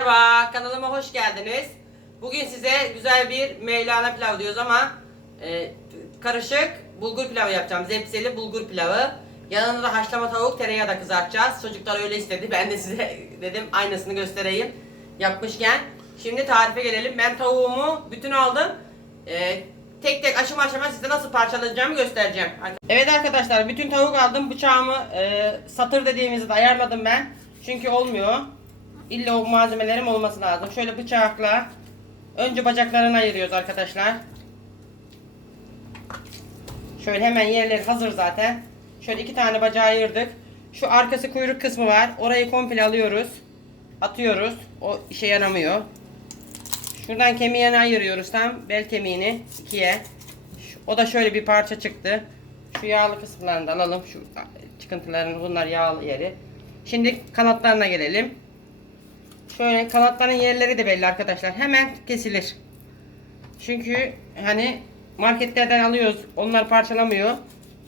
Merhaba kanalıma hoş geldiniz. Bugün size güzel bir Mevlana pilav diyoruz ama e, karışık bulgur pilavı yapacağım. Zepseli bulgur pilavı. Yanında da haşlama tavuk tereyağı da kızartacağız. Çocuklar öyle istedi. Ben de size dedim aynısını göstereyim. Yapmışken. Şimdi tarife gelelim. Ben tavuğumu bütün aldım. E, tek tek aşama aşama size nasıl parçalayacağımı göstereceğim. Evet arkadaşlar bütün tavuk aldım. Bıçağımı e, satır dediğimizi de ayarladım ben. Çünkü olmuyor. İlla o malzemelerim olması lazım. Şöyle bıçakla önce bacaklarını ayırıyoruz arkadaşlar. Şöyle hemen yerleri hazır zaten. Şöyle iki tane bacağı ayırdık. Şu arkası kuyruk kısmı var. Orayı komple alıyoruz. Atıyoruz. O işe yaramıyor. Şuradan kemiğini ayırıyoruz tam. Bel kemiğini ikiye. O da şöyle bir parça çıktı. Şu yağlı kısımlarını da alalım. Şu çıkıntıların bunlar yağlı yeri. Şimdi kanatlarına gelelim. Şöyle kanatların yerleri de belli arkadaşlar. Hemen kesilir. Çünkü hani marketlerden alıyoruz. Onlar parçalamıyor.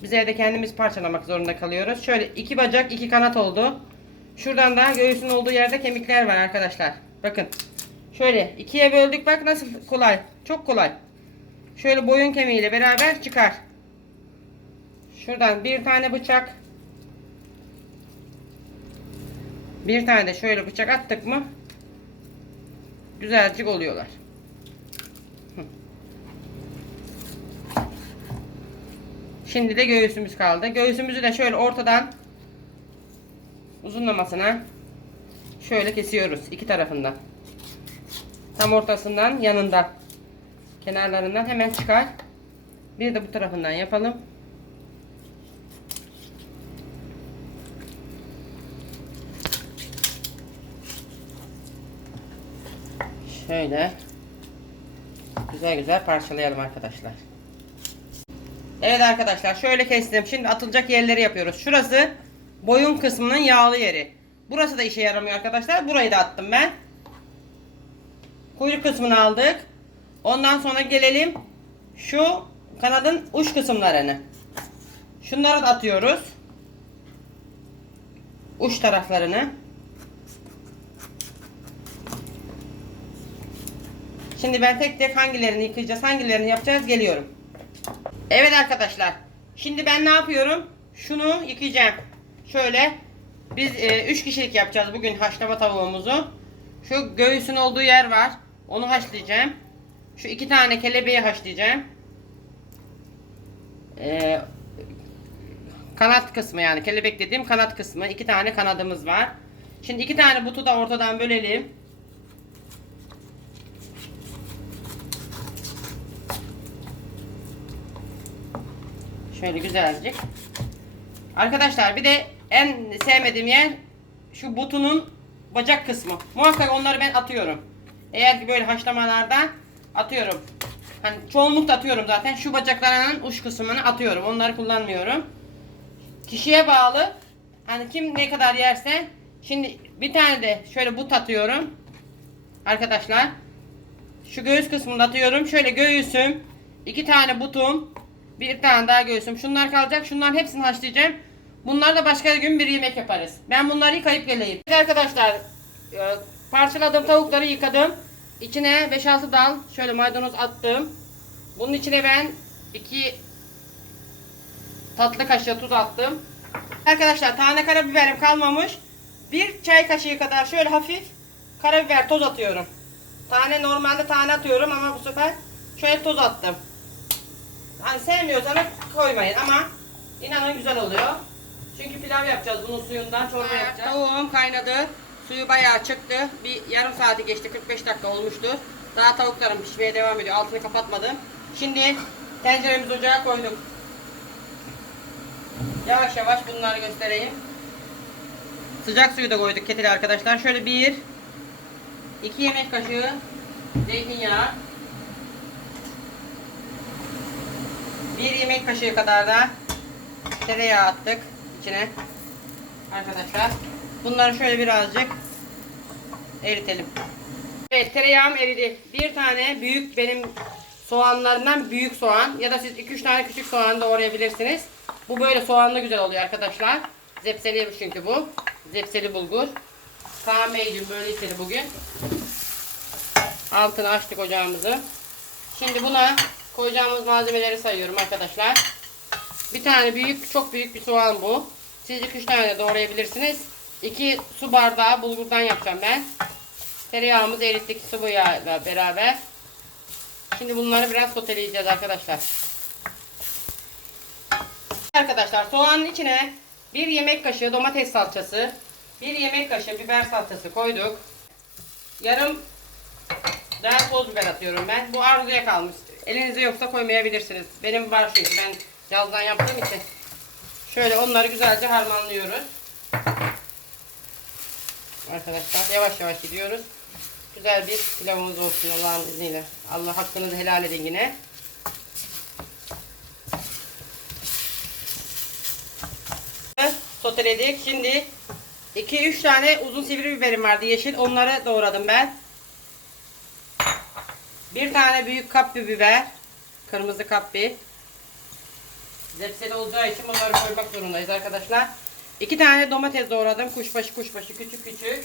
Biz evde kendimiz parçalamak zorunda kalıyoruz. Şöyle iki bacak iki kanat oldu. Şuradan da göğsün olduğu yerde kemikler var arkadaşlar. Bakın. Şöyle ikiye böldük. Bak nasıl kolay. Çok kolay. Şöyle boyun kemiğiyle beraber çıkar. Şuradan bir tane bıçak. Bir tane de şöyle bıçak attık mı güzelcik oluyorlar. Şimdi de göğsümüz kaldı. Göğsümüzü de şöyle ortadan uzunlamasına şöyle kesiyoruz iki tarafından. Tam ortasından yanında kenarlarından hemen çıkar. Bir de bu tarafından yapalım. Şöyle güzel güzel parçalayalım arkadaşlar. Evet arkadaşlar şöyle kestim. Şimdi atılacak yerleri yapıyoruz. Şurası boyun kısmının yağlı yeri. Burası da işe yaramıyor arkadaşlar. Burayı da attım ben. Kuyruk kısmını aldık. Ondan sonra gelelim şu kanadın uç kısımlarını. Şunları da atıyoruz. Uç taraflarını. Şimdi ben tek tek hangilerini yıkayacağız, hangilerini yapacağız geliyorum. Evet arkadaşlar. Şimdi ben ne yapıyorum? Şunu yıkayacağım. Şöyle biz 3 kişilik yapacağız bugün haşlama tavuğumuzu. Şu göğsün olduğu yer var. Onu haşlayacağım. Şu iki tane kelebeği haşlayacağım. Ee, kanat kısmı yani kelebek dediğim kanat kısmı. iki tane kanadımız var. Şimdi iki tane butu da ortadan bölelim. Şöyle güzelcik. Arkadaşlar bir de en sevmediğim yer şu butunun bacak kısmı. Muhakkak onları ben atıyorum. Eğer ki böyle haşlamalarda atıyorum. Hani çoğunlukla atıyorum zaten. Şu bacaklarının uç kısmını atıyorum. Onları kullanmıyorum. Kişiye bağlı. Hani kim ne kadar yerse. Şimdi bir tane de şöyle but atıyorum. Arkadaşlar. Şu göğüs kısmını atıyorum. Şöyle göğüsüm. iki tane butum. Bir tane daha göğsüm. Şunlar kalacak. Şunların hepsini haşlayacağım. Bunlar da başka gün bir yemek yaparız. Ben bunları yıkayıp geleyim. Evet Arkadaşlar e, parçaladığım tavukları yıkadım. İçine 5-6 dal şöyle maydanoz attım. Bunun içine ben 2 tatlı kaşığı tuz attım. Arkadaşlar tane karabiberim kalmamış. Bir çay kaşığı kadar şöyle hafif karabiber toz atıyorum. Tane normalde tane atıyorum ama bu sefer şöyle toz attım. Hani sevmiyorsanız koymayın ama inanın güzel oluyor. Çünkü pilav yapacağız bunun suyundan çorba yapacağız. Tavuğum kaynadı. Suyu bayağı çıktı. Bir yarım saati geçti 45 dakika olmuştu. Daha tavuklarım pişmeye devam ediyor. Altını kapatmadım. Şimdi tenceremizi ocağa koyduk. Yavaş yavaş bunları göstereyim. Sıcak suyu da koyduk ketile arkadaşlar. Şöyle bir, iki yemek kaşığı zeytinyağı. Bir yemek kaşığı kadar da tereyağı attık içine. Arkadaşlar. Bunları şöyle birazcık eritelim. Evet tereyağım eridi. Bir tane büyük benim soğanlarından büyük soğan ya da siz 2-3 tane küçük soğan doğrayabilirsiniz. Bu böyle soğanlı güzel oluyor arkadaşlar. Zepseli çünkü bu. Zepseli bulgur. Kaan Beyciğim böyle istedi bugün. Altını açtık ocağımızı. Şimdi buna koyacağımız malzemeleri sayıyorum arkadaşlar. Bir tane büyük, çok büyük bir soğan bu. Siz 2-3 tane doğrayabilirsiniz. 2 su bardağı bulgurdan yapacağım ben. Tereyağımızı erittik sıvı yağla beraber. Şimdi bunları biraz soteleyeceğiz arkadaşlar. Arkadaşlar soğanın içine bir yemek kaşığı domates salçası, bir yemek kaşığı biber salçası koyduk. Yarım daha toz biber atıyorum ben. Bu arzuya kalmış. Elinizde yoksa koymayabilirsiniz. Benim var çünkü ben yazdan yaptığım için. Şöyle onları güzelce harmanlıyoruz. Arkadaşlar yavaş yavaş gidiyoruz. Güzel bir pilavımız olsun Allah'ın izniyle. Allah hakkınızı helal edin yine. Soteledik. Şimdi 2-3 tane uzun sivri biberim vardı yeşil. Onları doğradım ben. Bir tane büyük kapya biber. Kırmızı kapya. Zepseli olacağı için bunları koymak zorundayız arkadaşlar. İki tane domates doğradım. Kuşbaşı kuşbaşı küçük küçük.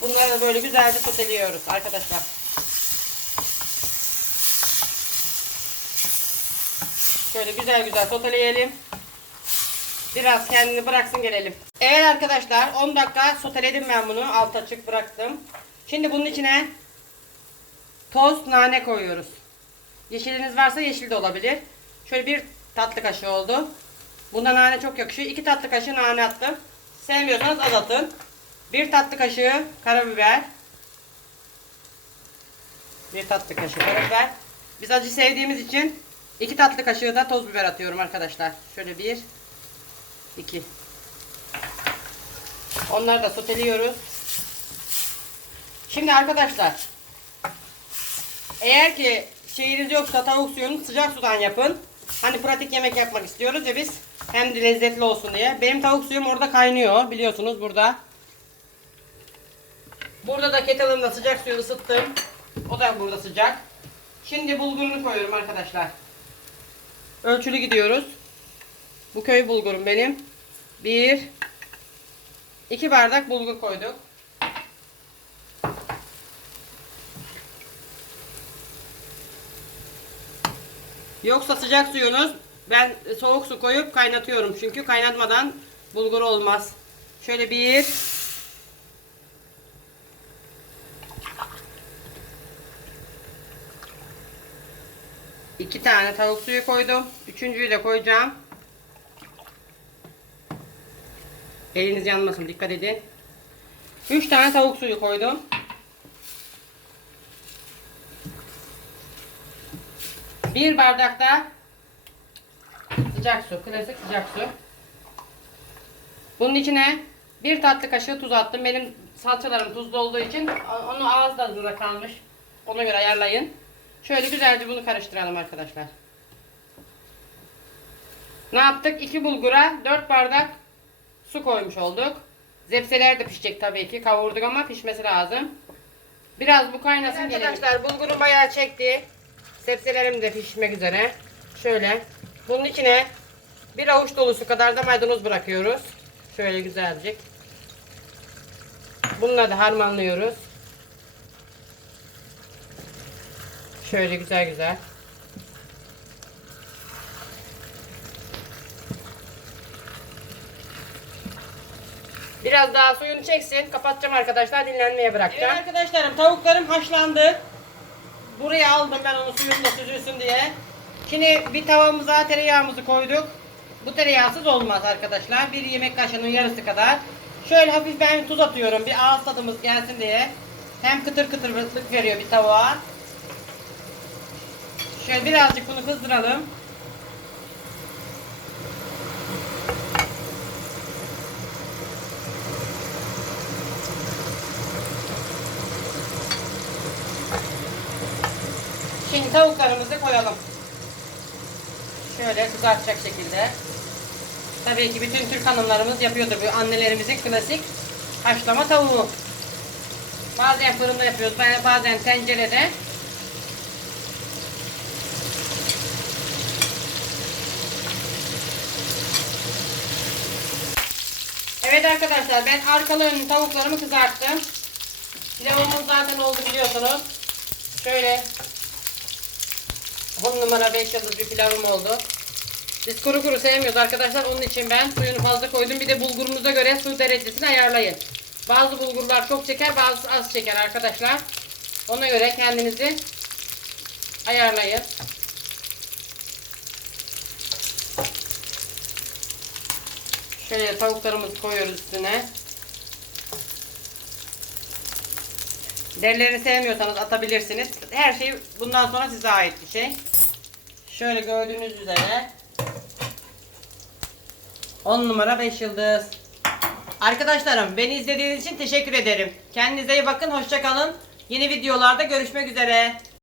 Bunları da böyle güzelce soteliyoruz arkadaşlar. Şöyle güzel güzel soteleyelim. Biraz kendini bıraksın gelelim. Evet arkadaşlar 10 dakika soteledim ben bunu. Alt açık bıraktım. Şimdi bunun içine toz nane koyuyoruz. Yeşiliniz varsa yeşil de olabilir. Şöyle bir tatlı kaşığı oldu. Bunda nane çok yakışıyor. 2 tatlı kaşığı nane attım. Sevmiyorsanız az atın. 1 tatlı kaşığı karabiber. 1 tatlı kaşığı karabiber. Biz acı sevdiğimiz için 2 tatlı kaşığı da toz biber atıyorum arkadaşlar. Şöyle 1 2 Onları da soteliyoruz. Şimdi arkadaşlar eğer ki şeyiniz yoksa tavuk suyunu sıcak sudan yapın. Hani pratik yemek yapmak istiyoruz ya biz. Hem de lezzetli olsun diye. Benim tavuk suyum orada kaynıyor. Biliyorsunuz burada. Burada da kettle'ımda sıcak suyu ısıttım. O da burada sıcak. Şimdi bulgurunu koyuyorum arkadaşlar. Ölçülü gidiyoruz. Bu köy bulgurum benim. Bir, iki bardak bulgur koyduk. Yoksa sıcak suyunuz ben soğuk su koyup kaynatıyorum çünkü kaynatmadan bulgur olmaz. Şöyle bir iki tane tavuk suyu koydum. Üçüncüyü de koyacağım. Eliniz yanmasın dikkat edin. Üç tane tavuk suyu koydum. Bir bardak da sıcak su, klasik sıcak su. Bunun içine bir tatlı kaşığı tuz attım. Benim salçalarım tuzlu olduğu için onu ağız tadında kalmış. Ona göre ayarlayın. Şöyle güzelce bunu karıştıralım arkadaşlar. Ne yaptık? 2 bulgura 4 bardak su koymuş olduk. Zepseler de pişecek tabii ki. Kavurduk ama pişmesi lazım. Biraz bu kaynasın Arkadaşlar bulguru bayağı çekti. Sebzelerim de pişmek üzere. Şöyle. Bunun içine bir avuç dolusu kadar da maydanoz bırakıyoruz. Şöyle güzelce. Bunları da harmanlıyoruz. Şöyle güzel güzel. Biraz daha suyunu çeksin. Kapatacağım arkadaşlar. Dinlenmeye bırakacağım. Evet arkadaşlarım tavuklarım haşlandı. Buraya aldım ben onu suyunu da süzülsün diye. Şimdi bir tavamıza tereyağımızı koyduk. Bu tereyağsız olmaz arkadaşlar. Bir yemek kaşığının yarısı kadar. Şöyle hafif ben tuz atıyorum. Bir ağız tadımız gelsin diye. Hem kıtır kıtırlık veriyor bir tavuğa. Şöyle birazcık bunu kızdıralım. Şimdi tavuklarımızı koyalım. Şöyle kızartacak şekilde. Tabii ki bütün Türk hanımlarımız yapıyordur. Bu annelerimizin klasik haşlama tavuğu. Bazen fırında yapıyoruz, bazen tencerede. Evet arkadaşlar ben arkalı önlü tavuklarımı kızarttım. Pilavımız zaten oldu biliyorsunuz. Şöyle 10 numara 5 yıldız bir pilavım oldu. Biz kuru kuru sevmiyoruz arkadaşlar. Onun için ben suyunu fazla koydum. Bir de bulgurunuza göre su derecesini ayarlayın. Bazı bulgurlar çok çeker, bazı az çeker arkadaşlar. Ona göre kendinizi ayarlayın. Şöyle tavuklarımızı koyuyoruz üstüne. Derilerini sevmiyorsanız atabilirsiniz. Her şey bundan sonra size ait bir şey. Şöyle gördüğünüz üzere 10 numara 5 yıldız. Arkadaşlarım beni izlediğiniz için teşekkür ederim. Kendinize iyi bakın. Hoşça kalın. Yeni videolarda görüşmek üzere.